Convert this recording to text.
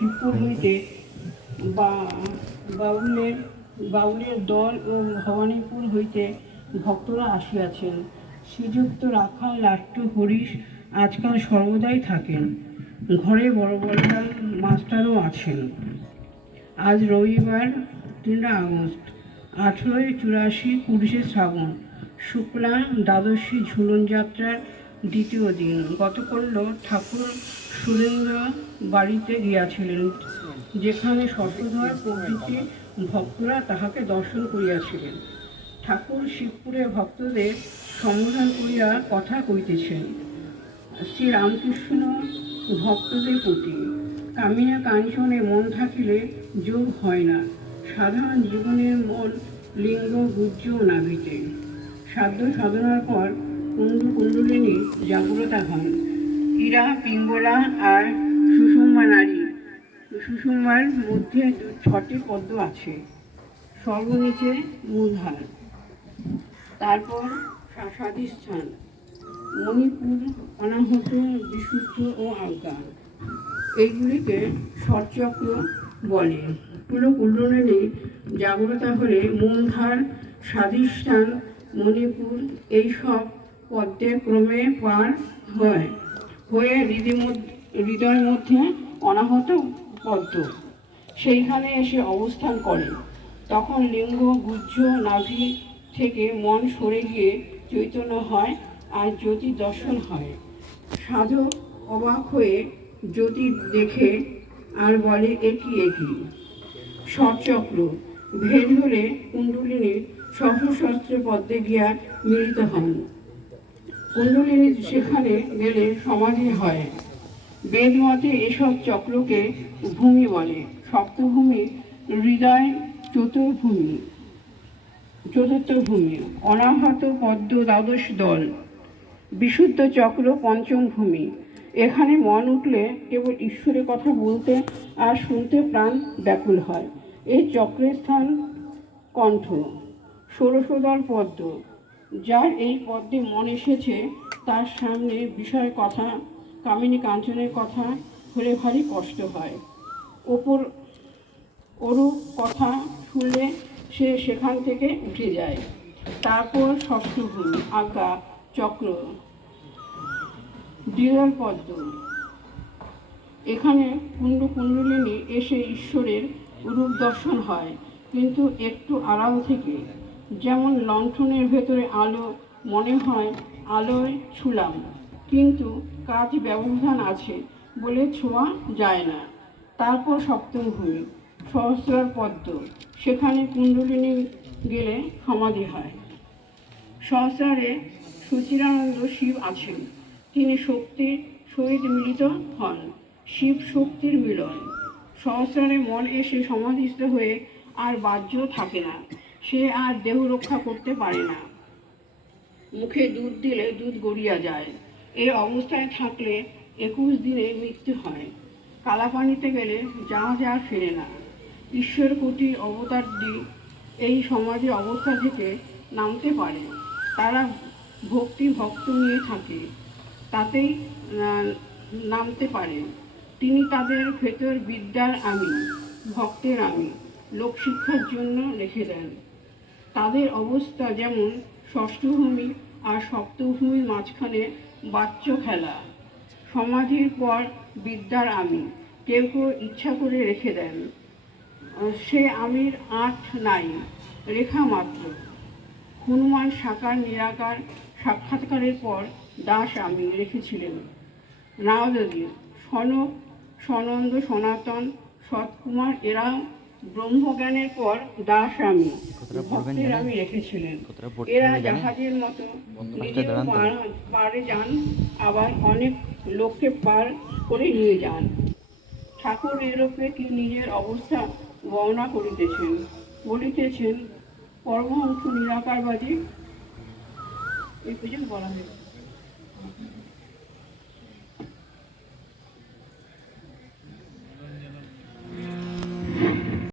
শিবপুর হইতে বাউলের বাউলের দল ও ভবানীপুর হইতে ভক্তরা আসিয়াছেন। শ্রীযুক্ত রাখাল লাট্টু হরিশ আজকাল সর্বদাই থাকেন। ঘরে বড় বড় মাস্টারও আছেন। আজ রবিবার তিন আগস্ট, আঠেরোই চুরাশি কুড়িশে শ্রাবণ। শুক্লা দ্বাদশী ঝুলন যাত্রার দ্বিতীয় দিন। গতকল্য ঠাকুর সুরেন্দ্র বাড়িতে গিয়াছিলেন, যেখানে শশধর প্রভৃতি ভক্তরা তাহাকে দর্শন করিয়াছিলেন। ঠাকুর শিবপুরে ভক্তদের সম্বোধন করিয়া কথা কইতেছেন শ্রী রামকৃষ্ণ ভক্তদের প্রতি। কামিনা কাঞ্চনে মন থাকিলে যোগ হয় না, সাধারণ জীবনের মন লিঙ্গ গুজ্জ নাভিতে। সাধ্য সাধনার পর কুণ্ডলিনী জাগ্রতা হন ইরা, পিঙ্গলা আর সুষুম্মা নারী। সুষুম্মার মধ্যে ছটি পদ্ম আছে। সর্বনিচে মূলধার তারপর স্বাধিষ্ঠান মণিপুর অনাহত, বিশুদ্ধ ও আজ্ঞা এইগুলিকে ষটচক্র বলে। পুরো কুণ্ডলিনী জাগ্রতা হলে মূলধার স্বাধিষ্ঠান মণিপুর, এইসব পদ্মের ক্রমে পার হয়, হয়ে হৃদয় মধ্যে অনাহত পদ্ম। সেইখানে এসে অবস্থান করে। তখন লিঙ্গ গুজ্জ নাভি থেকে মন সরে গিয়ে চৈতন্য হয় আর জ্যোতি দর্শন হয়। সাধক অবাক হয়ে জ্যোতি দেখে আর বলে একই একই ষটচক্র ভেদ হলে কুণ্ডলিনী সহস্র পদ্মে গিয়া মিলিত হন। কুণ্ডলিনী সেখানে গেলে সমাধি হয়। বেদ মতে এসব চক্রকে ভূমি বলে। সপ্তভূমি, হৃদয়, চতুর্ভূমি চতুর্থ ভূমি অনাহত পদ্ম দ্বাদশ দল, বিশুদ্ধ চক্র পঞ্চম ভূমি। এখানে মন উঠলে কেবল ঈশ্বরের কথা বলতে আর শুনতে প্রাণ ব্যাকুল হয়। এই চক্রের স্থান কণ্ঠ ষোড়শদল পদ্ম। যার এই পদ্মে মন এসেছে, তার সামনে বিষয় কথা, কামিনী কাঞ্চনের কথা হলে ভারী কষ্ট হয়। ওপর ওরূপ কথা শুনলে সে সেখান থেকে উঠে যায়। তারপর ষষ্ঠ ভূমি, আজ্ঞা, চক্র দ্বিদল পদ্ম। এখানে কুণ্ড কুণ্ডলিনী এসে ঈশ্বরের রূপ দর্শন হয়, কিন্তু একটু আড়াল থেকে যেমন লণ্ঠনের ভেতরে আলো, মনে হয় আলোয় ছুলাম। কিন্তু কাজ ব্যবধান আছে বলে ছোঁয়া যায় না। তারপর সপ্তম ভূমি সহস্রার পদ্ম। সেখানে কুণ্ডলিনী গেলে সমাধি হয়। সহস্রারে সুচিরানন্দ শিব আছেন। তিনি শক্তির সহিত মিলিত হন। শিব শক্তির মিলন। সহস্রারে মন এসে সমাধিস্থ হয়ে আর বাহ্য থাকে না। সে আর দেহ রক্ষা করতে পারে না। মুখে দুধ দিলে দুধ গড়িয়া যায়। এই অবস্থায় থাকলে একুশ দিনে মৃত্যু হয়। কালাপানিতে গেলে যা যা ফেরে না। ঈশ্বর কোটি অবতারদি এই সমাধি অবস্থা থেকে নামতে পারে। তারা ভক্তি ভক্ত নিয়ে থাকে। তাতেই নামতে পারে। তিনি তাদের ভেতর বিদ্যার আমি ভক্তের আমি লোকশিক্ষার জন্য রেখে দেন। তাদের অবস্থা যেমন ষষ্ঠভূমি আর সপ্তভূমির মাঝখানে বাচ্চ খেলা। সমাধির পর বিদ্যার আমি কেউ কেউ ইচ্ছা করে রেখে দেন। সে আমির আঁট নাই, রেখা মাত্র। হনুমান সাকার নিরাকার সাক্ষাৎকারের পর দাস আমি রেখেছিলেন। নাওদী সনক, সনন্দ, সনাতন, সৎকুমার এরা ব্রহ্মজ্ঞানের পর দাস আমি ভক্তের আমি রেখেছিলেন। এরা জাহাজের মতো নিজেও। পার- যান আবার অনেক লোককে পার করে নিয়ে যান। ঠাকুর ইউরোপে কি নিজের অবস্থা বর্ণনা করিতেছেন? বলিতেছেন পরমহংস নিরাকারবাদী এই পর্যন্ত বলা হয়েছে।